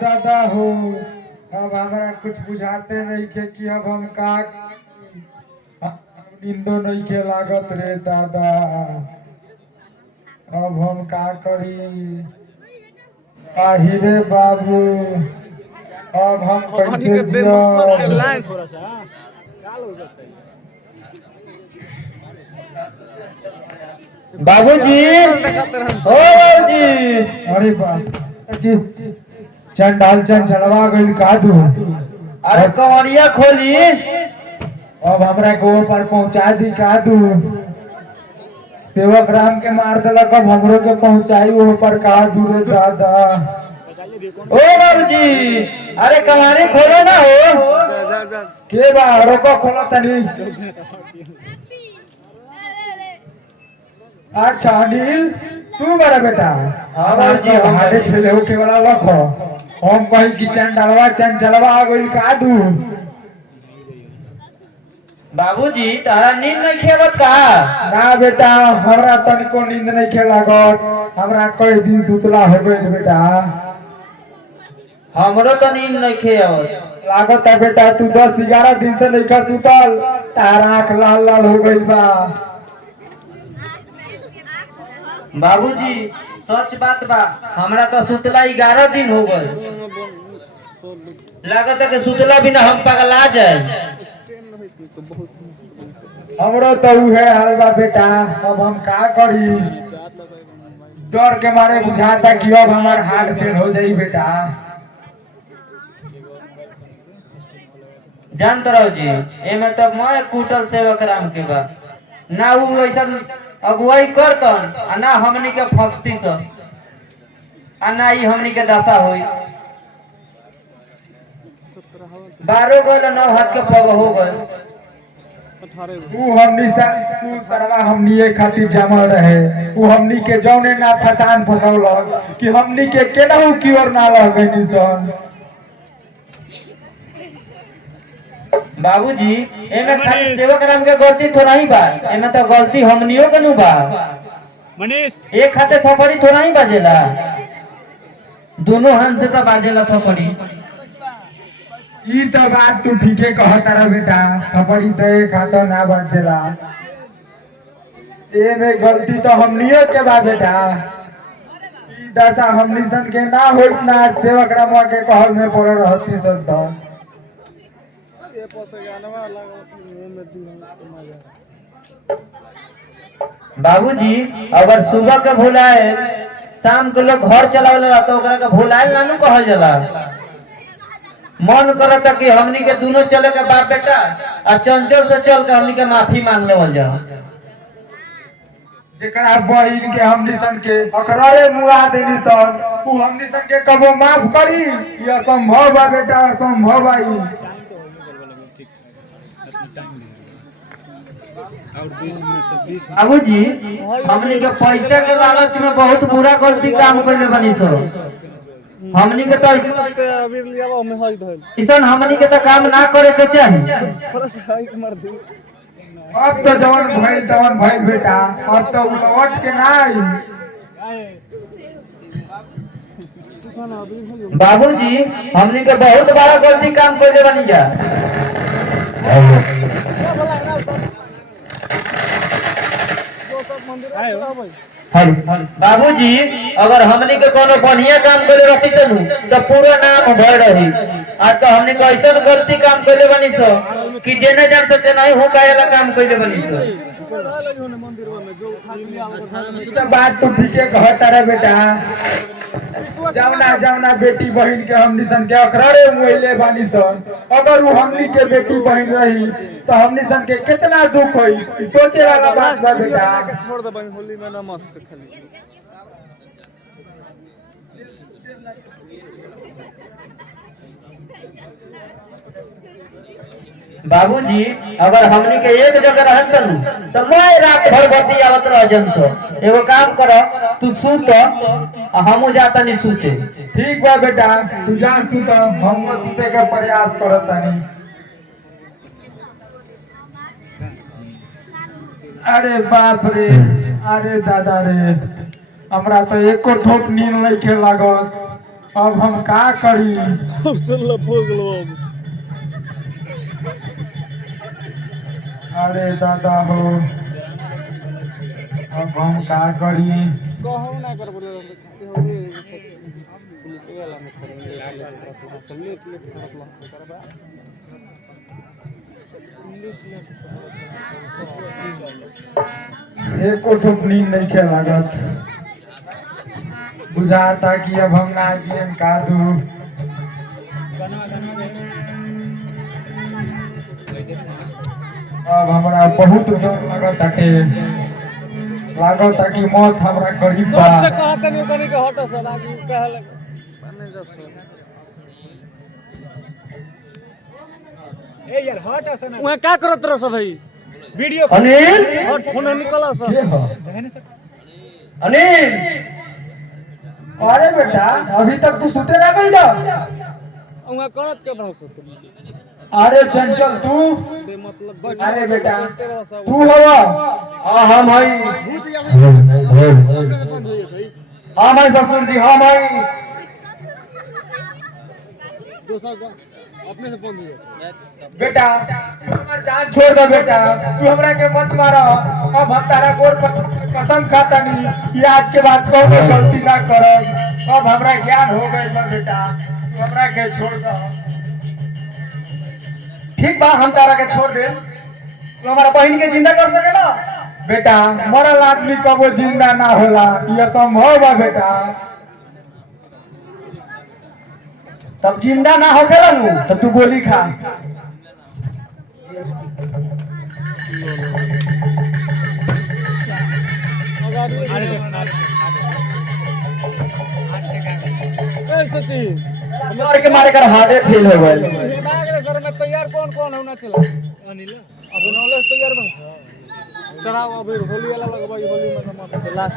दादा हो। अब हमारा कुछ बुझाते नहीं के कि अब हम का नींदो नहीं के लागत रे दादा। अब हम का करी आही रे बाबू। अब हम कैसे जियो। बाबूजी ओ बाबूजी अरे बाप चंडाल चंचलवा गइल कादू। अरे कवरिया खोली अब हमरा को पर पहुंचा दी कादू। सेवक राम के मार देलक अब हमरो के पहुंचाई वो पर कादू रे दादा। ओ बाबूजी अरे कवारी खोलो ना हो के बा रोको खोलो तनी। अच्छा अनिल तू बड़ा बेटा। हाँ बाबूजी हमारे ठेले होके वाला लखो हम कहीं की चंडलवा चंचलवा आ गइल कादू। बाबूजी तारा नींद नहीं खेवत का? ना बेटा हमरा तनिको नींद नहीं खेलागत। हमरा कई दिन सुतला हो गइल बेटा। हमरो तो नींद नहीं खेवत लागत है बेटा तू 10-11 दिन से नहीं खा सुतल। तारा आँख लाल लाल हो गइल बा। बाबूजी सच बात बा हमरा तो सुतला 11 दिन हो गए। लागत है कि सुतला बिना हम पगला जाए। हमरो तो उहे हाल बा बेटा। अब हम का करी डर के मारे बुझाता कि अब हमार हार्ट फेल हो जाई बेटा। जानते रहो जी एमे तो मैं कुटल सेवक राम के बा ना उ ऐसा अगुवाई करतन आ ना हमनी के फंसती स आ ना ही हमनी के दशा होई। 12 गो 9 हाथ के पग हो गए। तू सरवा हमनी एक खातिर जमल रहे। उ हमनी के जौने ना फतान फसौलक कि हमनी के केनाहू की ओर ना लग गइनी सन। बाबूजी एमे खाली सेवक राम के गलती थोड़ा ही बा एमे तो गलती हमनियो के नु बा। मनीष एक खाते थपड़ी थोड़ा ही बाजेला दोनों हाथ से तो बाजेला थपड़ी। ई तो बात तू ठीके कहत रह बेटा। थपड़ी तो एक हाथ ना बाजेला। एमे गलती तो हमनियो के बा बेटा। ई दशा हमनी सन के ना होइत ना सेवक रामवा के कहल में पड़ रहती सन तो। बाबूजी अगर सुबह के भुलाए शाम के लोग घर चलावला तो ओकरा के भुलाए ना नु कहल जाला। मन करता कि हमनी के दोनों चले के बाप बेटा आ चंचल से चल के हमनी के माफी मांग लेवल जा। जेकरा बहिन के हमनी सन के अकरारे मुआ देनी सन उ हमनी सन के कबो माफ करी। ये असंभव बा बेटा असंभव बा ई। बाबूजी हमनी के पैसा के लालच में बहुत बुरा गलती काम करले बनी सो। हमनी के तो इसन हमनी के तो काम ना करे के चाहिए। अब तो जवन भइल बेटा अब तो लौट के ना आई। बाबूजी हमनी के बहुत बड़ा गलती काम करले बनी जा। बाबूजी अगर हमनी के कोनो बढ़िया काम करे रहती तो पूरा नाम भय रही। आज तो हमनी के ऐसा गलती काम करले बनी सो कि जेने जान सकते नहीं हो कायला काम करले बनी सो। तो बात तू ठीके कहत रह बेटा। जवना बेटी बहन के हमनी सन के अकरारे मुइले बानी सन। अगर वो हमनी के बेटी बहन रही तो हमनी सन के कितना दुख होई सोचे वाला बात बा बेटा। छोड़ दे बहन होली में ना मस्त खाली। बाबूजी अगर हमनी के एक जगह रहत चलू तो मैं रात भर बत्ती आवत रह जन सो। एगो काम कर तू सूत हमू जाता नहीं सूते। ठीक बा बेटा तू जा सुत हम सुते के प्रयास करत तानी। अरे बाप रे अरे दादा रे हमरा तो एको ठोप नींद नहीं के लागत। अब हम का करी? भोग लो अरे दादा हो, अब हम का करी? कहू ना कर पुलिस वाला में चलिए एको ठोक नींद नहीं खे लागत। बुझाता कि अब हम ना जियन का दू। अब हमरा बहुत डर लागत ताके, लागत कि मौत हमरा करीब बा। से कहते नहीं कनी के हटो सर आगे कहे लगे माने जब सर ए यार हट असन उहे का करत रह सब भाई वीडियो अनिल हट फोन निकला के सर हो? देहने से अनिल अरे बेटा, अभी तक तू सुते ना गई ना? उहे करत के रह सो तुम अरे चंचल तू? बेमतलब अरे बेटा तू हवा? हम हई। हम हई ससुर जी, हम हई। अपने से बंद हो जाता बेटा हमार जान छोड़ दे बेटा, तू हमरा के मत मारा। अब हम तारा गोर कसम खाता नहीं कि आज के बाद कौनो गलती ना करब। अब हमरा ज्ञान हो गइल बा बेटा, तू हमरा के छोड़ दे। ठीक बा, हम तारा के छोड़ दे। तू हमारा बहन के जिंदा कर सकेला? बेटा मरल आदमी कबो जिंदा ना होला, ये संभव बा बेटा। तब जिंदा ना होखेला नु तब तू गोली खा। ए सती मार के मारे कर हार्टे फेल हो गए। सर मैं तैयार कौन होना चला अनिल अब नॉलेज तैयार बन चढ़ाओ अभी होली वाला लगवाई होली में लास्ट